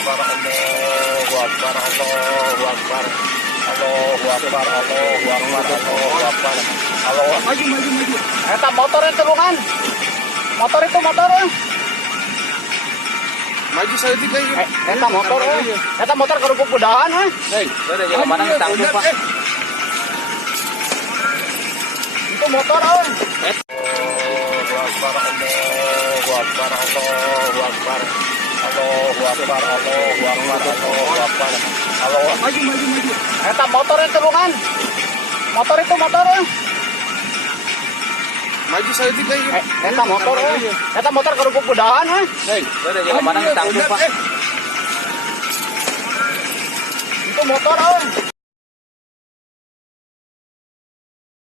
Akbar, Allahu Akbar, Allahu Akbar, Allahu Akbar, Allahu Akbar, Allahu Akbar, Allahu Akbar. Maju. Eta motor itu bukan? Motor itu motor. Maju saya tiga ini. Eta motor. Eta motor kerupuk kudahan. Hei, ada yang mana tangguh Pak? Itu motor. Allahu Akbar, Allahu Akbar, Allahu Akbar. Allahu Akbar, Allahu Akbar, Allahu Akbar. Allahu Akbar. Maju. Eta motor itu bukan? Motor itu motor. Maju saya tiga ini. Eta motor. Eta motor kerupuk kudahan. Hei, ada yang mana tangguh Pak? Itu motor.